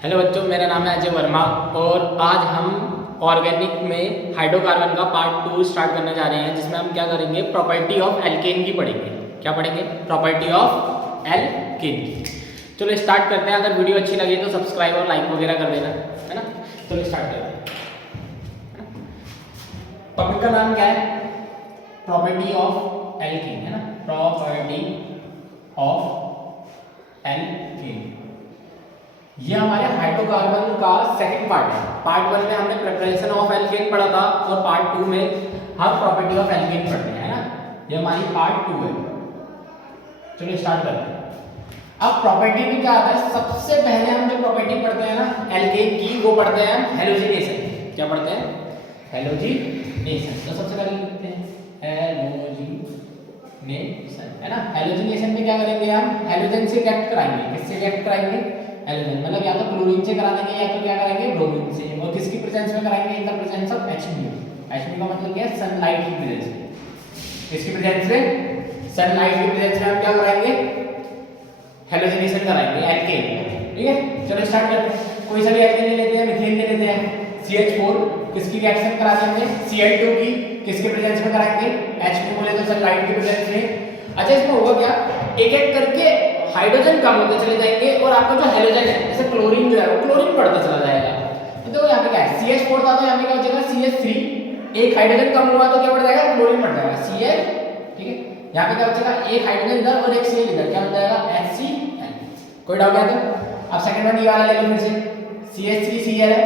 Hello बच्चों, मेरा नाम है अजय वर्मा और आज हम ऑर्गेनिक में हाइड्रोकार्बन का पार्ट 2 स्टार्ट करने जा रहे हैं, जिसमें हम क्या करेंगे, प्रॉपर्टी ऑफ एल्केन की पढ़ेंगे। क्या पढ़ेंगे? प्रॉपर्टी ऑफ एल्केन की। चलो स्टार्ट करते हैं। अगर वीडियो अच्छी लगी तो सब्सक्राइब और लाइक वगैरह कर देना, है ना। चलो स्टार्ट करते हैं। टॉपिक का नाम क्या है? प्रॉपर्टी ऑफ एल्केन, है ना। प्रॉपर्टी ऑफ एल्केन, ये हमारे हाइड्रोकार्बन का सेकंड पार्ट है। पार्ट 1 में हमने प्रिपरेशन ऑफ एल्केन पढ़ा था और पार्ट 2 में हम प्रॉपर्टी ऑफ एल्केन पढ़ते हैं, है ना। ये हमारी पार्ट 2 है। चलो स्टार्ट करते हैं। अब प्रॉपर्टी में क्या आता है? सबसे पहले हम जो प्रॉपर्टी पढ़ते हैं ना एल्केन की, वो पढ़ते हैं हम हेलोजिनेशन। क्या पढ़ते हैं? हेलोजिनेशन। तो सबसे पहले लिखते हैं हेलोजिनेशन, है ना। हेलोजिनेशन में क्या करेंगे हम? हेलोजन से रिएक्ट कराएंगे। किससे रिएक्ट कराएंगे? हेलोजन, मतलब या तो क्लोरीन से करा देंगे या तो क्या करेंगे, ब्रोमीन से। और किसकी प्रेजेंस में कराएंगे? In the presence of Hb। Hb का मतलब क्या है? सनलाइट की प्रेजेंस में। किसकी प्रेजेंस में? सनलाइट की प्रेजेंस में हम क्या कराएंगे? हेलोजिनेशन कराएंगे एल्केन। ठीक है, चलो स्टार्ट करते हैं। कोई सा भी एल्केन ले लेते हैं, मीथेन ले लेते हैं। CH4 किसकी रिएक्शन करा देंगे? Cl2 की। किसके प्रेजेंस में कराएंगे? H2 बोले तो सनलाइट की प्रेजेंस में। अच्छा, इसमें होगा क्या, एक एक करके हाइड्रोजन कम होते चले जाएंगे और आपका जो हेलोजन है, जैसे क्लोरीन जो है वो क्लोरीन बढ़ता चला जाएगा। तो देखो यहाँ पे क्या है, CH4 था तो यहाँ पे क्या हो जाएगा, CH3। एक हाइड्रोजन कम हुआ तो क्या बढ़ जाएगा? क्लोरीन बढ़ जाएगा, Cl। ठीक है, यहाँ पे क्या हो जाएगा, एक हाइड्रोजन इधर और एक Cl इधर, क्या बन जाएगा? HCl। कोई डाउट है तो? अब सेकंड वन ये वाला ले लो फिर से। CH3Cl है,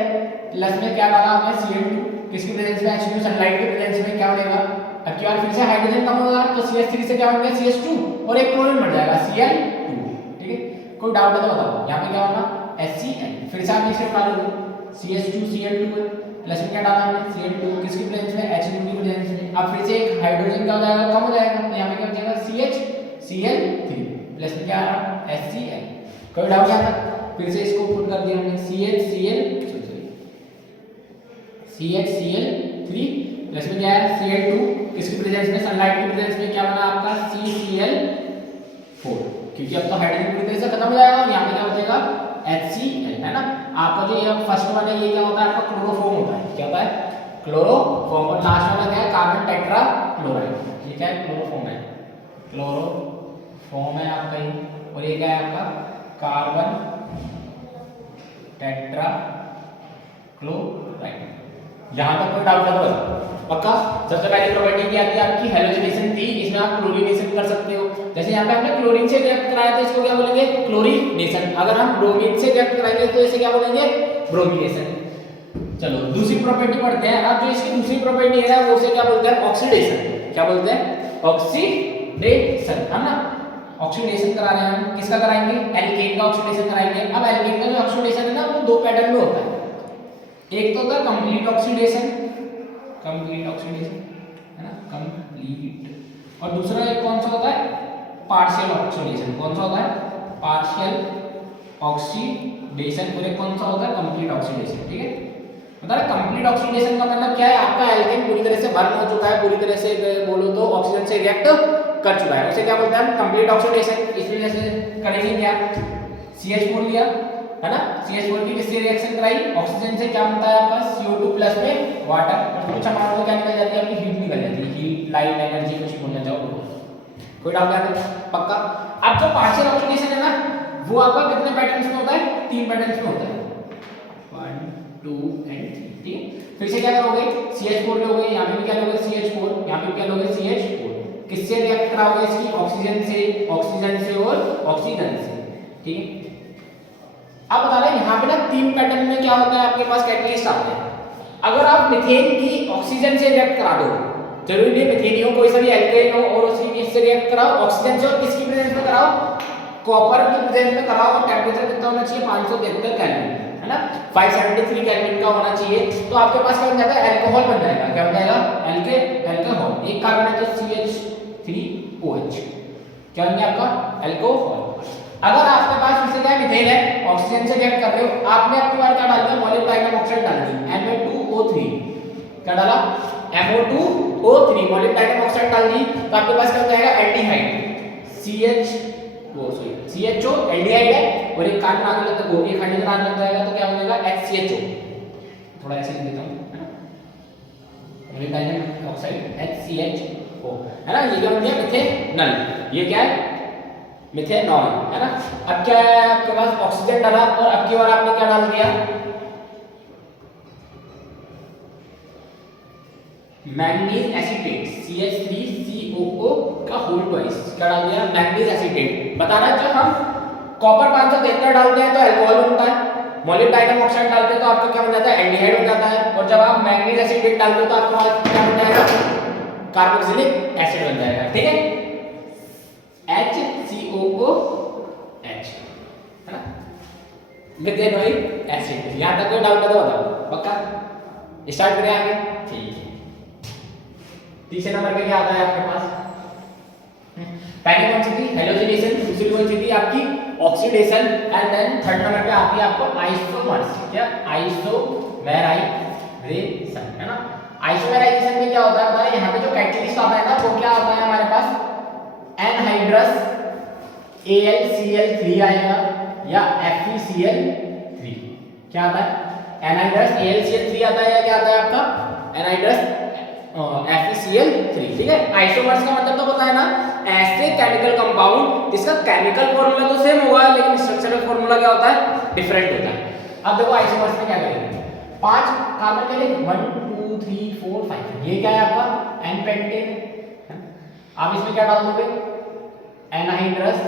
प्लस में क्या डाला हमने? Cl2। किसकी प्रेजेंस में? H2, सनलाइट की प्रेजेंस में। क्या बनेगा? अब क्या फिर से हाइड्रोजन कम होगा तो CH3 से क्या बन गया? CH2 और एक क्लोरीन बढ़ जाएगा, Cl2। ठीक है, कोई डाउट है तो बताओ। यहाँ पे क्या होगा? HCl। फिर से आप इसे डालोगे, CH2 Cl2 है, प्लस में क्या डाला हमने? Cl2। किसकी प्रेजेंस में? H2 की प्रेजेंस में। अब फिर से एक हाइड्रोजन क्या हो जाएगा? कम हो जाएगा, तो यहाँ पे क्या हो जाएगा? CHCl3 प्लस में क्या आ रहा? HCl। कोई डाउट है तक? फिर से इसको पुट कर दिया हमने, CHCl3 प्लस में क्या है? Cl2। किसकी प्रेजेंस में? सनलाइट की प्रेजेंस में। क्या बना आपका? CCl4। क्योंकि अब तो हाइड्रोजन पूरी तरह से खत्म हो जाएगा, यहाँ पे क्या हो जाएगा? HCl, है ना। आपका जो ये फर्स्ट वन है, ये क्या होता है? आपका क्लोरोफॉर्म होता है। क्या होता है? क्लोरोफॉर्म। और लास्ट वाला क्या है? Carbon tetra chloride. ये क्या है? क्लोरोफॉर्म है। क्लोरोफॉर्म है आपका ये। और ये क्या है आपका? Carbon tetra chloride. यहाँ तक कोई डाउट है तो पक्का? सबसे पहली प्रॉपर्टी क्या थी आपकी? हेलोजिनेशन थी। इसमें आप क्लोरीनेशन कर सकते हो। जैसे यहाँ पे हमने क्लोरीन से रिएक्ट कराया तो इसको क्या बोलेंगे? क्लोरीनेशन। अगर हम ब्रोमीन से रिएक्ट कराएंगे तो इसे क्या बोलेंगे? ब्रोमिनेशन। चलो दूसरी प्रॉपर्टी पढ़ते हैं। अब जो इसकी दूसरी प्रॉपर्टी है वो उसे क्या बोलते हैं? ऑक्सीडेशन। क्या बोलते हैं? ऑक्सीडेशन, है ना। ऑक्सीडेशन करा रहे हैं हम। किसका कराएंगे? एल्केन का ऑक्सीडेशन कराएंगे। अब एल्केन का जो ऑक्सीडेशन है ना, वो दो पैटर्न में होता है। एक तो होता है कंप्लीट ऑक्सीडेशन, कंप्लीट ऑक्सीडेशन, है ना, कंप्लीट। और दूसरा एक कौन सा होता है? Partial oxidation. कौन सा होता है? Partial oxidation. और एक कौन सा होता है? Complete oxidation. ठीक है, मतलब कंप्लीट ऑक्सीडेशन का मतलब क्या है? आपका एल्केन पूरी तरह से बर्न हो चुका है, पूरी तरह से बोलो तो ऑक्सीजन से रिएक्ट कर चुका है, उसे क्या बोलते हैं? Complete oxidation. इसमें जैसे करेंगे क्या, CH4 लिया, है ना। CH4 की किससे रिएक्शन कराई? ऑक्सीजन से। क्या बनता है आपका? CO2 प्लस में वाटर। और कुछ हमारे को क्या निकल जाती है? आपकी हीट निकल जाती है। हीट, लाइट, एनर्जी, कुछ बोलना चाहो। कोई डाउट है? पक्का? अब जो पार्शियल ऑक्सीडेशन है ना, वो आपका कितने पैटर्न्स में होता है? 3 पैटर्न्स में होता है, 1 2 एंड 3। ठीक है, फिर से क्या करोगे? CH4 लोगे, यहाँ पे भी क्या लोगे? CH4, यहाँ पे क्या लोगे? CH4। किससे रिएक्ट कराओगे इसकी? ऑक्सीजन से, ऑक्सीजन से और ऑक्सीजन से। ठीक है, अब बता रहे हैं यहाँ पे ना 3 पैटर्न में क्या होता है? आपके पास कैटलिस्ट आते हैं। अगर आप मीथेन की ऑक्सीजन से रिएक्ट करा दो, जरूरी नहीं मीथेन हो, कोई सा भी एल्केन हो, और उसकी किससे रिएक्ट कराओ? ऑक्सीजन से। और किसकी प्रेजेंस में कराओ? कॉपर की प्रेजेंस में कराओ। और टेंपरेचर कितना होना चाहिए? 573 केल्विन, है ना। 573 केल्विन का होना चाहिए। तो आपके पास क्या बन जाएगा? अल्कोहल बन जाएगा। क्या बन जाएगा? अल्कोहल। एक कार्बन है तो CH3OH। क्या बन गया आपका? अल्कोहल। अगर आपके पास फिर से क्या मीथेन है, ऑक्सीजन से रिएक्ट कर रहे हो, आपने अपनी बार क्या डाल दिया? मॉलिब्डेनम ऑक्साइड डाल दी, MO2O3। क्या डाला? MO2O3, मॉलिब्डेनम ऑक्साइड डाल दी। तो आपके पास क्या हो जाएगा? एल्डिहाइड, CH वो सॉरी CHO एल्डिहाइड है और एक कार्बन आगे लगता है, एक हाइड्रोजन आगे लग जाएगा तो क्या बनेगा HCHO। थोड़ा ऐसे लिख देता हूं, है ना, हाइड्रोजन ऑक्साइड HCHO, है ना। ये क्या बन गया मिथेनॉल, ये क्या है मिथेनॉल, है ना। अब क्या है आपके पास ऑक्सीजन डाला और अब की बार आपने क्या डाल दिया मैंगनीज एसीटेट CH3COO का होल ट्वाइस, क्या डाल दिया मैंगनीज एसीटेट। बता रहा जब हम कॉपर 573 डालते हैं तो अल्कोहल बनता है, मोलिब्डेनम ऑक्साइड डालते हैं तो आपका क्या बन जाता है एल्डिहाइड बन जाता है, और जब आप मैंगनीज एसीटेट डालते हो तो आपका क्या बन जाएगा कार्बोक्सिलिक एसिड बन जाएगा, ठीक है HCOOH, है ना मिथेनोइक एसिड। यहां तक कोई डाउट है तो बताओ, पक्का स्टार्ट करें आगे, ठीक है। तीसरे नंबर पे क्या आता है आपके पास, पहली कौन सी थी हेलोजिनेशन, दूसरी कौन सी थी आपकी oxidation, and then third number पे आती है आपको आइसोमर्स, क्या आइसोमेराइजेशन, है ना। आइसोमेराइजेशन में क्या होता है बताइए, यहाँ पे जो कैटलिस्ट आता है ना वो क्या होता है हमारे पास एनहाइड्रस AlCl3 आएगा या FeCl3, क्या आता है एनहाइड्रस AlCl3 आता है या क्या आता है आपका एनहाइड्रस FeCl3, ठीक है। आइसोमर्स का मतलब तो पता है ना, ऐसे केमिकल कंपाउंड जिसका केमिकल फॉर्मूला तो सेम होगा लेकिन स्ट्रक्चरल फॉर्मूला क्या होता है डिफरेंट होता है। अब देखो आइसोमर्स में क्या करेंगे, 5 कार्बन के लिए 1 2 3 4 5, ये क्या है आपका एन पेंटेन। आप इसमें क्या डाल दोगे एनहाइड्रस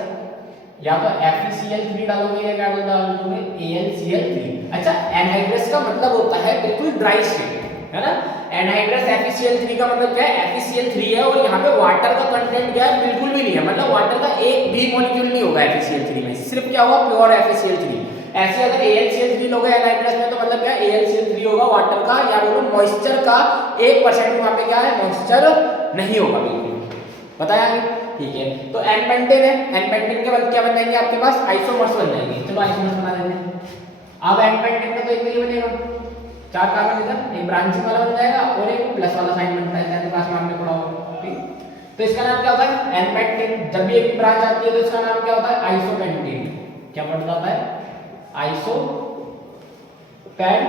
या तो FeCl3 डालोगे या क्या डालोगे AlCl3। अच्छा एनहाइड्रस का मतलब होता है बिल्कुल ड्राई स्टेट, है ना। एनहाइड्रस FeCl3 का मतलब क्या है FeCl3 है और यहाँ पे वाटर का कंटेंट क्या है बिल्कुल भी नहीं है, मतलब वाटर का एक भी मॉलिक्यूल नहीं होगा FeCl3 में, सिर्फ क्या होगा प्योर FeCl3। ऐसे अगर AlCl3 लोगे एनहाइड्रस में तो मतलब क्या AlCl3 होगा, वाटर का या बोलो मॉइस्चर का 1% वहां पे क्या है मॉइस्चर नहीं होगा बिल्कुल, बताया ठीक है। तो एन पेंटेन है, एन पेंटेन के बाद क्या बन जाएंगे आपके पास आइसोमर्स बन जाएंगे, चलो आइसोमर्स बना देंगे। अब एन पेंटेन का तो एक ही बनेगा, 4 कार्बन इधर एक ब्रांचिंग वाला बन जाएगा और एक प्लस वाला साइन बनता है, जैसे क्लास में हमने पढ़ा होगा, ठीक। तो इसका नाम क्या होता है एन पेंटेन। जब भी एक ब्रांच आती है तो इसका नाम क्या होता है आइसोपेंटेन, क्या पढ़ जाता है आइसोपेंटेन।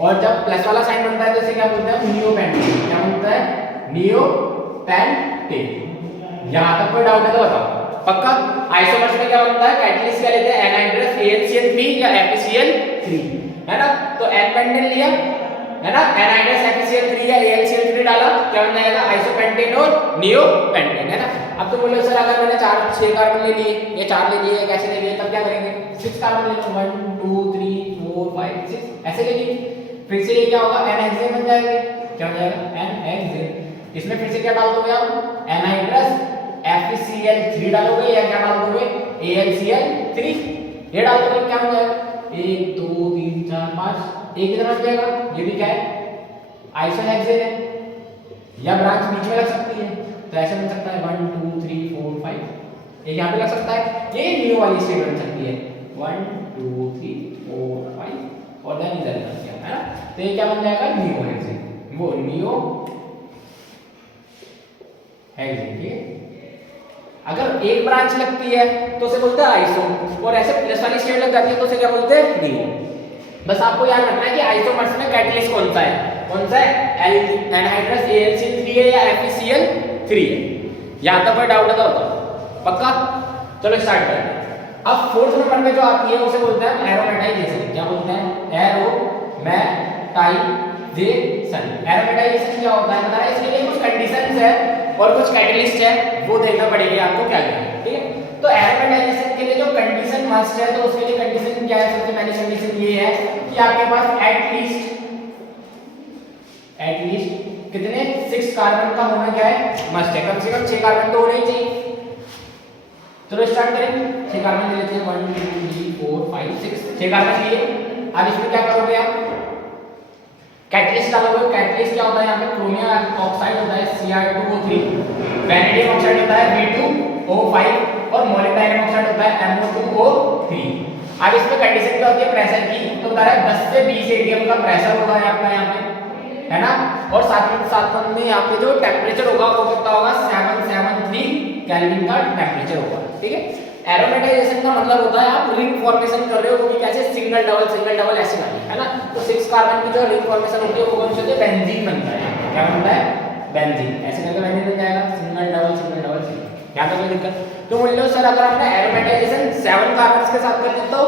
और जब प्लस वाला साइन बनता है तो इसे क्या बोलते हैं नियोपेंटेन, क्या बोलता है नियोपेंटेन। यहां तक कोई डाउट है तो बताओ पक्का। आइसोमर्स में क्या बनता है कैटलिस्ट क्या लेते हैं एनहाइड्रस AlCl3 या FeCl3, है ना। तो एन पेंटेन लिया, है ना, एनहाइड्रस FeCl3 या AlCl3 डाला, क्या बन जाएगा आइसोपेंटेन और नियोपेंटेन, है ना। अब तो बोलो सर अगर मैंने 6 कार्बन ले लिए या 4 ले लिए कैसे ले लिए, तब क्या करेंगे 6 कार्बन ले लो 1 2 3 4 5 6 ऐसे ले लिए, फिर से ये क्या होगा एनहेक्सेन बन जाएगा, क्या हो जाएगा एनहेक्सेन। इसमें फिर से क्या डाल दोगे आप एनहाइड्रस FeCl3 डालोगे या क्या डाल दोगे AlCl3, ये डाल दोगे क्या हो जाएगा 1 2 3 4 5 एक इधर बन जाएगा, ये भी क्या है आइसोहेक्सेन है, या ब्रांच बीच में लग सकती है तो ऐसे बन सकता है 1 2 3 4 5, एक यहाँ पे लग सकता है, ये न्यू वाली स्टेट बन सकती है 1 2 3 4 5 और देन इधर लग गया, है ना। तो ये क्या बन जाएगा नियोहेक्सेन, वो नियो हेक्सेन, ठीक है। अगर एक ब्रांच लगती है तो उसे बोलते हैं आइसो, और ऐसे प्लस वाली स्टेट लग जाती है तो उसे क्या बोलते हैं नियो। बस आपको याद रखना है कि आइसोमर्स में कैटलिस्ट कौन सा है एनहाइड्रस AlCl3 है या FeCl3 है। यहां तक कोई डाउट है तो बताओ पक्का। चलो स्टार्ट करते हैं। अब फोर्थ नंबर पे जो आती है उसे बोलते हैं एरोमेटाइजेशन, क्या बोलते हैं एरोमेटाइजेशन। एरोमेटाइजेशन क्या होता है बता रहा है, इसके लिए कुछ कंडीशंस है और कुछ कैटलिस्ट है वो देखना पड़ेगी आपको क्या करना है, ठीक है। तो एरोमेटाइजेशन के लिए जो कंडीशन मस्ट है तो उसके लिए कंडीशन क्या है, सबसे पहली कंडीशन ये है कि आपके पास एटलीस्ट कितने 6 कार्बन का होना क्या है मस्ट है, कम से कम 6 कार्बन तो होने ही चाहिए। चलो स्टार्ट करें, 6 कार्बन ले लेते हैं 1 2 3 4 5 6 6 कार्बन लिए। अब इसमें क्या करोगे आप कैटलिस्ट डालोगे। कैटलिस्ट क्या होता है यहाँ पे क्रोमियम ऑक्साइड होता है Cr2O3, वैनेडियम ऑक्साइड होता है V2O5 और मोलिब्डेनम ऑक्साइड होता है MO2O3। अब इसमें कंडीशन क्या होती है प्रेशर की, तो बता रहा है 10 से 20 atm का प्रेशर होगा आपका यहाँ पे, है ना। और साथ में यहाँ पे जो टेम्परेचर होगा वो कितना होगा 773 केल्विन का टेम्परेचर होगा, ठीक है। एरोमेटाइजेशन का मतलब होता है आप रिंग फॉर्मेशन कर रहे हो, क्योंकि कैसे सिंगल डबल ऐसे करनी है ना। तो 6 कार्बन की जो रिंग फॉर्मेशन होती है वो कौन सी होती है, बेंजीन बनता है। क्या बनता है, बेंजीन। ऐसे करके बेंजीन बन जाएगा, सिंगल डबल सिंगल। यहां तक कोई दिक्कत? तो बोल लो सर अगर आपने एरोमेटाइजेशन 7 कार्बन्स के साथ कर देता हो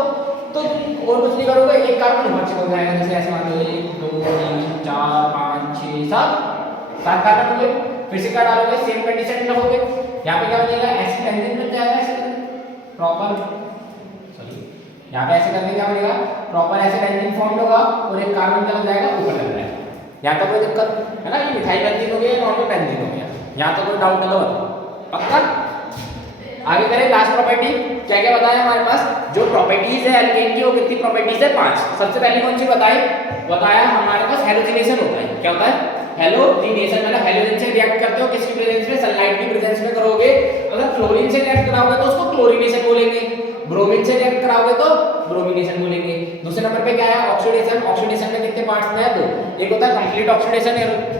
तो तुम और कुछ नहीं करोगे, एक कार्बन ऊपर चिपक जाएगा। जैसे ऐसे मान लो 1 2 3 4 5 6 7 कार्बन हो गए। फिर से क्या डालोगे, सेम कंडीशन में रखोगे। यहाँ पे क्या बनेगा, ऐसे बेंजीन बन जाएगा, ऐसे प्रॉपर। सॉरी, यहाँ पे ऐसे करके क्या बनेगा, प्रॉपर ऐसे बेंजीन फॉर्म होगा और एक कार्बन क्या हो जाएगा, ऊपर लग जाएगा। यहाँ तक कोई दिक्कत है ना? ये मिथाइल बेंजीन हो गया, नॉर्मल बेंजीन हो गया। यहाँ तक कोई डाउट है तो बताओ, पक्का? आगे करें लास्ट प्रॉपर्टी। क्या क्या बताया हमारे पास, जो प्रॉपर्टीज है एल्केन की वो कितनी प्रॉपर्टीज है, 5। सबसे पहली कौन सी बताया हमारे पास हैलोजिनेशन होता है। क्या होता है, हैलोजिनेशन। मतलब हैलोजन से रिएक्ट करते हो किसकी प्रेजेंस में, सनलाइट की प्रेजेंस में करोगे। अगर क्लोरीन से रिएक्ट कराओगे तो उसको क्लोरीनेशन बोलेंगे, ब्रोमीन से रिएक्ट कराओगे तो ब्रोमिनेशन बोलेंगे। दूसरे नंबर पे क्या है, ऑक्सीडेशन। ऑक्सीडेशन में कितने पार्ट्स हैं, 2। एक होता है कंप्लीट ऑक्सीडेशन,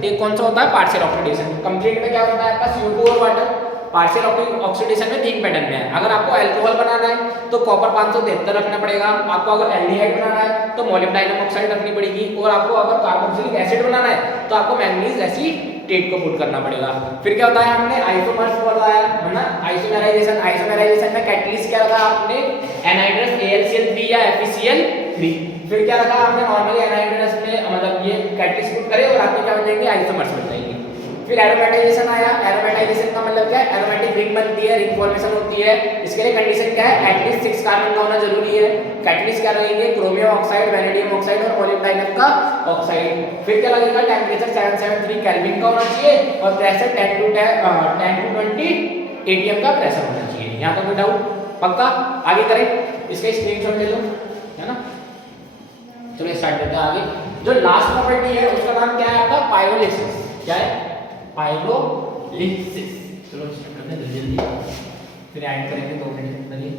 एक कौन सा होता है, पार्शियल ऑक्सीडेशन। कंप्लीट में क्या होता है आपका CO2 और वाटर। पार्शियल ऑक्सीडेशन में 3 पैटर्न में है। अगर आपको अल्कोहल बनाना है तो कॉपर 573 रखना पड़ेगा। आपको अगर एल्डिहाइड बनाना है तो मोलिब्डेनम ऑक्साइड रखनी पड़ेगी। और आपको अगर कार्बोक्सिलिक एसिड बनाना है तो आपको मैंगनीज एसीटेट को पुट करना पड़ेगा। फिर क्या होता है, हमने आइसोमर्स बताया है ना, आइसोमेराइजेशन। आइसोमेराइजेशन में कैटलिस्ट क्या रखा आपने, एनहाइड्रस AlCl3 या FeCl3। फिर क्या रखा आपने, नॉर्मली एनहाइड्रस में मतलब ये कैटलिस्ट पुट करे और आपके क्या बन जाएंगे, आइसोमर्स बन जाएंगे। फिर एरोमेटाइजेशन आया। एरोमेटाइजेशन का मतलब क्या है, एरोमेटिक रिंग बनती है, रिंग फॉर्मेशन होती है। इसके लिए कंडीशन क्या है, एटलीस्ट 6 कार्बन का होना जरूरी है। कैटलिस्ट क्या लगेंगे, क्रोमियम ऑक्साइड, वैनेडियम ऑक्साइड और मोलिब्डेनम का ऑक्साइड। फिर क्या लगेगा, टेंपरेचर 773 केल्विन का होना चाहिए और प्रेशर 10 to 20 atm का प्रेशर होना चाहिए। यहां तक कोई डाउट, पक्का? आगे करें, इसका स्क्रीनशॉट ले लो, है ना। चलो स्टार्ट करते हैं आगे। जो लास्ट प्रॉपर्टी है उसका नाम क्या है आपका, पाइरोलिसिस। क्या है, पाइरोलिसिस। चलो स्टार्ट करते हैं जल्दी, फिर ऐड करेंगे 2 मिनट के लिए।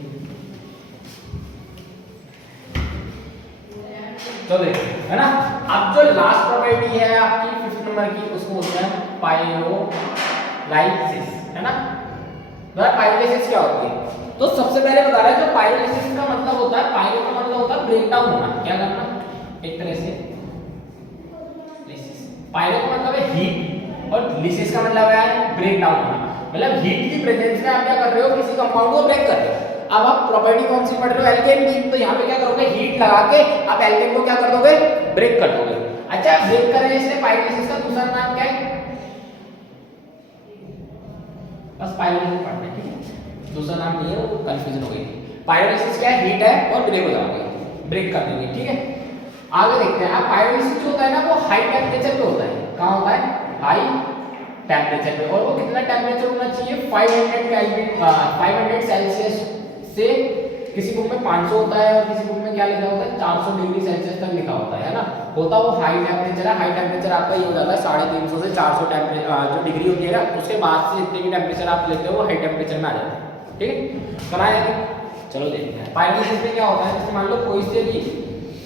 तो देखिए, है ना। अब जो लास्ट प्रॉपर्टी है आपकी 5th नंबर की, उसको बोलते हैं पाइरोलाइसिस, है ना। पाइरोलिसिस क्या होती है, तो सबसे पहले बता रहा है जो पाइरोलिसिस का मतलब होता है, पाइरो का मतलब होता है ब्रेक डाउन होना। क्या करना, एक तरह से पाइरो का मतलब है हीट और लिसिस का मतलब है ब्रेक डाउन होना। मतलब हीट की प्रेजेंस में आप क्या कर रहे हो, किसी कंपाउंड को ब्रेक कर रहे हो। अब आप प्रॉपर्टी कौन सी पढ़ रहे हो, एल्केन की। तो यहाँ पे क्या करोगे, हीट लगा के आप एल्केन को क्या कर दोगे, ब्रेक कर दोगे। अच्छा, ब्रेक कर रहे हैं इसलिए पाइरोलिसिस का दूसरा नाम क्या है, बस पाइरोलिसिस पढ़ना है, ठीक है। दूसरा नाम नहीं है, वो कंफ्यूजन हो गई। पाइरोलिसिस क्या है, हीट है और ब्रेक हो जाओगे, ब्रेक कर देंगे, ठीक है। आगे देखते हैं। अब पाइरोलिसिस जो होता है ना, वो हाई टेम्परेचर पे होता है। कहाँ होता है, हाई टेम्परेचर पे। और वो कितना टेम्परेचर होना चाहिए, 500 केल्विन, 500 सेल्सियस से। किसी बुक में 500 होता है और किसी बुक में क्या लिखा होता है, 400 डिग्री सेल्सियस तक लिखा होता है ना। होता वो हाई टेम्परेचर है। हाई टेम्परेचर आपका ये हो जाता है 350 से 400 टेम्परेचर जो डिग्री होती है ना, उसके बाद से जितने भी टेम्परेचर आप लेते हो वो हाई टेम्परेचर में आ जाता है, ठीक है। कराया, चलो देखते हैं। पाइरोलिसिस में क्या होता है, जैसे मान लो कोई से भी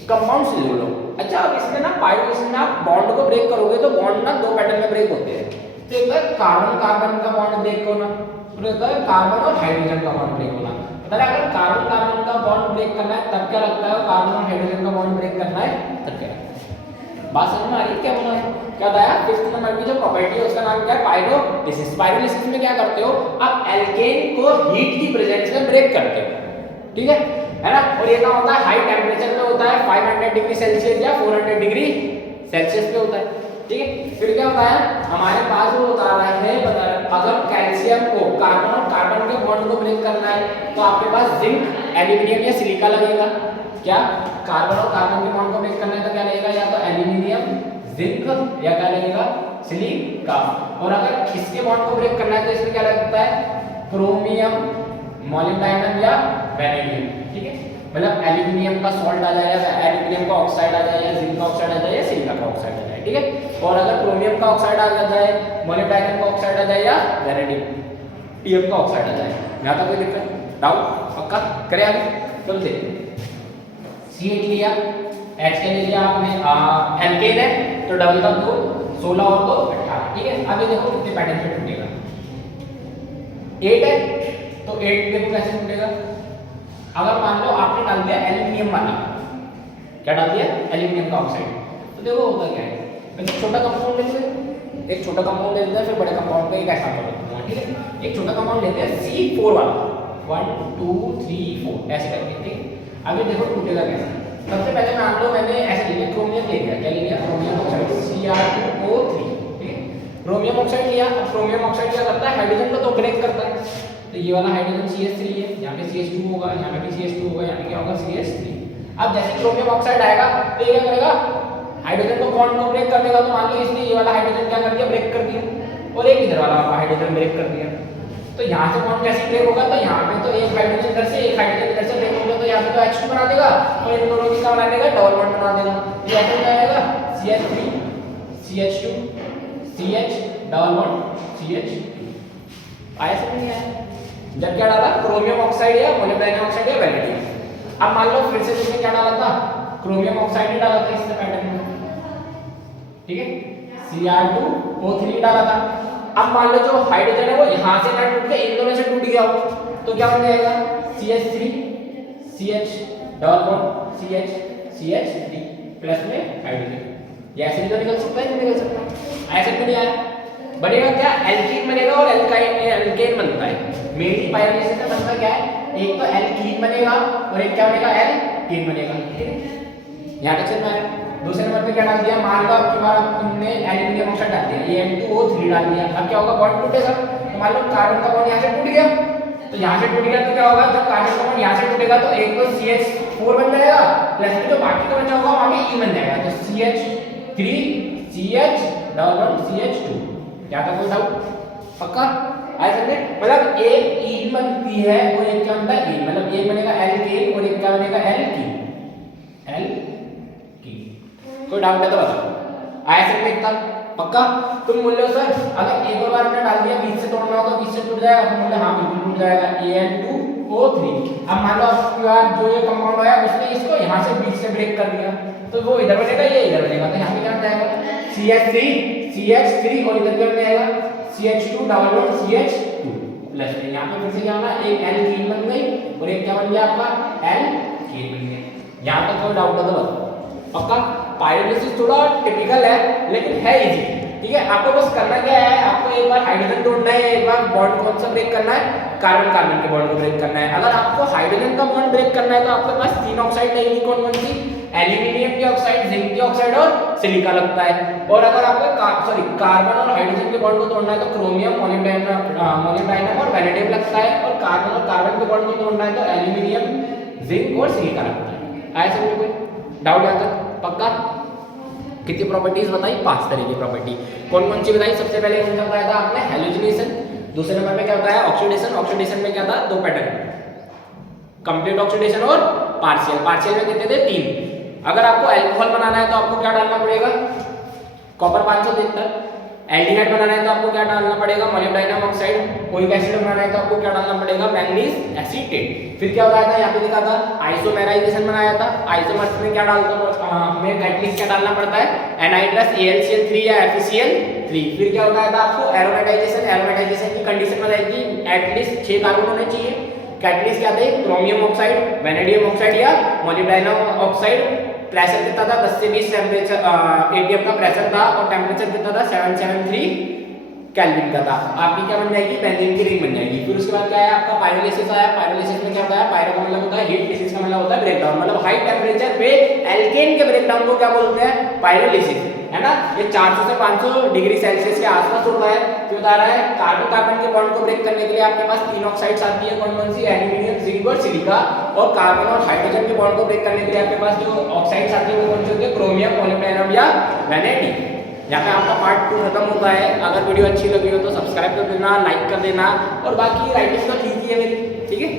कंपाउंड से ले लो। अच्छा, अब इसमें ना पाइरोलिसिस में आप बॉन्ड को ब्रेक करोगे तो बॉन्ड ना 2 पैटर्न में ब्रेक होते हैं। तो एक है कार्बन कार्बन का बॉन्ड ब्रेक होना, और एक है कार्बन और हाइड्रोजन का बॉन्ड ब्रेक होना। मतलब अगर कार्बन कार्बन का बॉन्ड ब्रेक करना है तब क्या लगता है, कार्बन और हाइड्रोजन का बॉन्ड ब्रेक करना है तब क्या लगता है। बात समझ में आ रही है, क्या बोला है, क्या बताया। 5th नंबर की जो प्रॉपर्टी है उसका नाम क्या है, पाइरोलिसिस। पाइरोलिसिस में क्या करते हो, आप एल्केन को हीट की प्रेजेंस में ब्रेक करते हो, ठीक है ना। और ये क्या होता है, हाई टेम्परेचर पे होता है, 500 डिग्री सेल्सियस या 400 डिग्री सेल्सियस पे होता है, ठीक है। फिर क्या होता है, हमारे पास वो बता रहा है, अगर कैल्शियम को कार्बन और कार्बन के बॉन्ड को ब्रेक करना है तो आपके पास जिंक, एल्यूमिनियम या सिलिका लगेगा। क्या, कार्बन और कार्बन के बॉन्ड को ब्रेक करना है तो क्या लगेगा, या तो एल्यूमिनियम, जिंक या क्या लगेगा, सिलिका। और अगर इसके बॉन्ड को ब्रेक करना है तो इसमें क्या लगता है, क्रोमियम, मोलिब्डेनम या वैनेडियम, ठीक है। मतलब एल्यूमिनियम का सॉल्ट आ जाएगा, एल्यूमिनियम का ऑक्साइड आ जाए, या जिंक का ऑक्साइड आ जाए, या सिलिका का ऑक्साइड आ जाए, ठीक है। और अगर क्रोमियम का ऑक्साइड आ जाए, मोलिब्डेनम का ऑक्साइड आ जाए, या वैनेडियम टीएम का ऑक्साइड आ जाए। यहाँ तक कोई दिक्कत, डाउट, पक्का? करें आगे, चलो देखते हैं। C8 लिया, H के लिए लिया आपने, एल्केन है तो डबल का 2, 16 और 2 18, ठीक है। आगे देखो कितने पैटर्न पे टूटेगा, 8 है तो 8 देखो कैसे टूटेगा। अगर मान लो आपने डाल दिया एल्यूमिनियम वाला, क्या डाल दिया एल्यूमिनियम का ऑक्साइड, तो देखो होता क्या है, पहले छोटा कंपाउंड लेते हैं, एक छोटा कंपाउंड ले लेते हैं, फिर बड़े कंपाउंड का एक एग्जांपल लेते हैं, ठीक है। एक छोटा कंपाउंड लेते हैं C4 वाला, 1 2 3 4 ऐसे करके, ठीक। अभी देखो टूटेगा कैसे। सबसे पहले मान लो मैंने ऐसे लिया, क्रोमियम ले लिया, क्या ले लिया क्रोमियम ऑक्साइड Cr2O3, ठीक है। क्रोमियम ऑक्साइड लिया, अब क्रोमियम ऑक्साइड क्या करता है, हाइड्रोजन को तो ब्रेक करता है, तो ये वाला हाइड्रोजन CH3 है, यहाँ पे CH2 होगा, यहाँ पे भी CH2 होगा, यहाँ पे क्या होगा CH3। अब जैसे क्रोमियम ऑक्साइड आएगा तो ये क्या करेगा, हाइड्रोजन को बॉन्ड को ब्रेक कर देगा, तो मान लो इसने ये वाला हाइड्रोजन क्या कर दिया, ब्रेक कर दिया, और एक इधर वाला हाइड्रोजन ब्रेक कर दिया, तो यहाँ से बॉन्ड कैसे ब्रेक होगा, तो यहाँ पे तो एक हाइड्रोजन इधर से एक हाइड्रोजन इधर से ब्रेक होगा, तो यहाँ पे तो H2 बना देगा और इन दोनों की क्या बना देगा, डबल बॉन्ड बना देगा। ये ऐसे हो जाएगा CH3 CH2 CH double bond CH2। आया समझ नहीं आया? जब क्या डाला, क्रोमियम ऑक्साइड या मोलिब्डेनम ऑक्साइड या वैनेडियम। अब मान लो फिर से तुमने क्या डाला था, क्रोमियम ऑक्साइड ही डाला था इससे पैटर्न में, ठीक है, Cr2O3 डाला था। अब मान लो जो हाइड्रोजन है वो यहां से ना टूट के इन दोनों से टूट गया हो, तो क्या बन जाएगा CH3 CH double bond CH CH3 plus में हाइड्रोजन। ये ऐसे भी तो निकल सकता है, नहीं निकल सकता, ऐसे भी नहीं आया, बनेगा क्या, एल्कीन बनेगा और एल्केन बनता है। मेनली पायरोलिसिस में बनता क्या है, एक तो एल्कीन बनेगा और एक क्या बनेगा, एल्केन बनेगा, ठीक है। यहां तक समझ में आया। दूसरे नंबर पे क्या डाल दिया, मान लो आपकी बार तुमने एल्यूमिनियम ऑक्साइड डाल दिया, ये N2O3 डाल दिया, अब क्या होगा, बॉन्ड टूटेगा, तो मान लो कार्बन का बॉन्ड यहां से टूट गया, तो यहां से टूट गया तो क्या होगा, जब कार्बन का बॉन्ड यहां से टूटेगा तो एक तो CH4 बन जाएगा, प्लस में जो बाकी का बचा होगा वहां पे E बन जाएगा, तो CH3 CH double bond CH2। क्या था कोई डाउट? पक्का आया समझे? मतलब एक ईन बनती है और एक क्या बनता है, ईन, मतलब एक बनेगा एल्केन और एक क्या बनेगा, एल्कीन। कोई डाउट है तो बताओ, आया समझ में? पक्का? तुम बोल रहे हो सर अगर एक बार हमने डाल दिया बीच से तोड़ना होगा, बीच से टूट जाएगा, तुम बोले हाँ बिल्कुल टूट जाएगा, An2O3। अब मान लो आपकी बार जो ये कंपाउंड आया उसने इसको यहाँ से बीच से ब्रेक कर दिया, तो वो इधर बनेगा, ये इधर बनेगा, तो यहाँ पे क्या जाएगा CH3 और इधर क्या बन जाएगा CH2 double bond CH2 plus में, यहाँ पे फिर से क्या होगा, एक एल्कीन बन गई और एक क्या बन गया आपका, एल्केन बन गया। यहाँ तक कोई डाउट है तो बताओ? पक्का? पायरोलिसिस थोड़ा टिपिकल है लेकिन है इजी, ठीक है। आपको बस करना क्या है, आपको एक बार हाइड्रोजन तोड़ना है, एक बार बॉन्ड कौन सा ब्रेक करना है, कार्बन कार्बन के बॉन्ड को ब्रेक करना है। अगर आपको हाइड्रोजन का बॉन्ड ब्रेक करना है तो आपके पास तीन ऑक्साइड नहीं, कौन कौन सी, एल्यूमिनियम की ऑक्साइड, जिंक की ऑक्साइड और सिलिका लगता है। और अगर आपको कार्बन और हाइड्रोजन के बॉन्ड को तोड़ना है तो क्रोमियम, मोलिब्डेनम और वैनेडियम लगता है, और कार्बन के बॉन्ड को तोड़ना है तो एल्यूमिनियम, जिंक और सिलिका लगता है। आया समझ में? कोई डाउट आता है? पक्का? कितनी प्रॉपर्टीज बताई, 5 तरह की प्रॉपर्टी। कौन कौन सी बताई? सबसे पहले कौन सा बताया था आपने, हैलोजिनेशन। दूसरे नंबर पे क्या होता है, ऑक्सीडेशन। ऑक्सीडेशन में क्या था, 2 पैटर्न, कंप्लीट ऑक्सीडेशन और पार्शियल। पार्शियल में कितने थे, 3। अगर आपको अल्कोहल बनाना है तो आपको क्या डालना पड़ेगा, कॉपर 573। एल्डिहाइड बनाना है तो आपको क्या डालना पड़ेगा, मोलिब्डेनम ऑक्साइड। कोई एसिड बनाना है तो आपको क्या डालना पड़ेगा, मैंगनीज एसीटेट। फिर क्या होता था, यहाँ पे लिखा था आइसोमेराइजेशन बनाया था। आइसोमर्स में क्या डालता है, हमें कैटलिस्ट क्या डालना पड़ता है, एनहाइड्रस AlCl3 या FeCl3। फिर क्या होता था आपको एरोमेटाइजेशन। एरोमेटाइजेशन की कंडीशन बताएगी एटलीस्ट 6 कार्बन होने चाहिए। कैटलिस्ट क्या थे, क्रोमियम ऑक्साइड, वैनेडियम ऑक्साइड या मोलिब्डेनम ऑक्साइड। प्रेशर कितना था, 10 से 20 टेम्परेचर ATM का प्रेशर था, और टेम्परेचर कितना था, 773 केल्विन का था। आपकी क्या बन जाएगी, बेंजीन की रिंग बन जाएगी। फिर उसके बाद क्या है आपका, पायरोलिसिस आया। पायरोलिसिस में क्या होता है, पायरो का मतलब होता है हीट, लिसिस का मतलब होता है ब्रेकडाउन। मतलब हाई टेम्परेचर पे एल्केन के ब्रेकडाउन को क्या बोलते हैं, पायरोलिसिस, है ना। ये 400 से 500 डिग्री सेल्सियस के आसपास होता है। तो बता रहा है कार्बन कार्बन के बॉन्ड को ब्रेक करने के लिए आपके पास 3 ऑक्साइड्स आती है, कौन कौन सी, एल्यूमिनियम, जिंक और सिलिका। और कार्बन और हाइड्रोजन के बॉन्ड को ब्रेक करने के लिए आपके पास जो ऑक्साइड्स आती है वो कौन सी होती है, क्रोमियम, मोलिब्डेनम या वैनेडियम। यहाँ पे आपका पार्ट 2 खत्म होता है। अगर वीडियो अच्छी लगी हो तो सब्सक्राइब कर देना, लाइक कर देना, और बाकी राइटिंग तो ठीक ही है मेरी, ठीक है।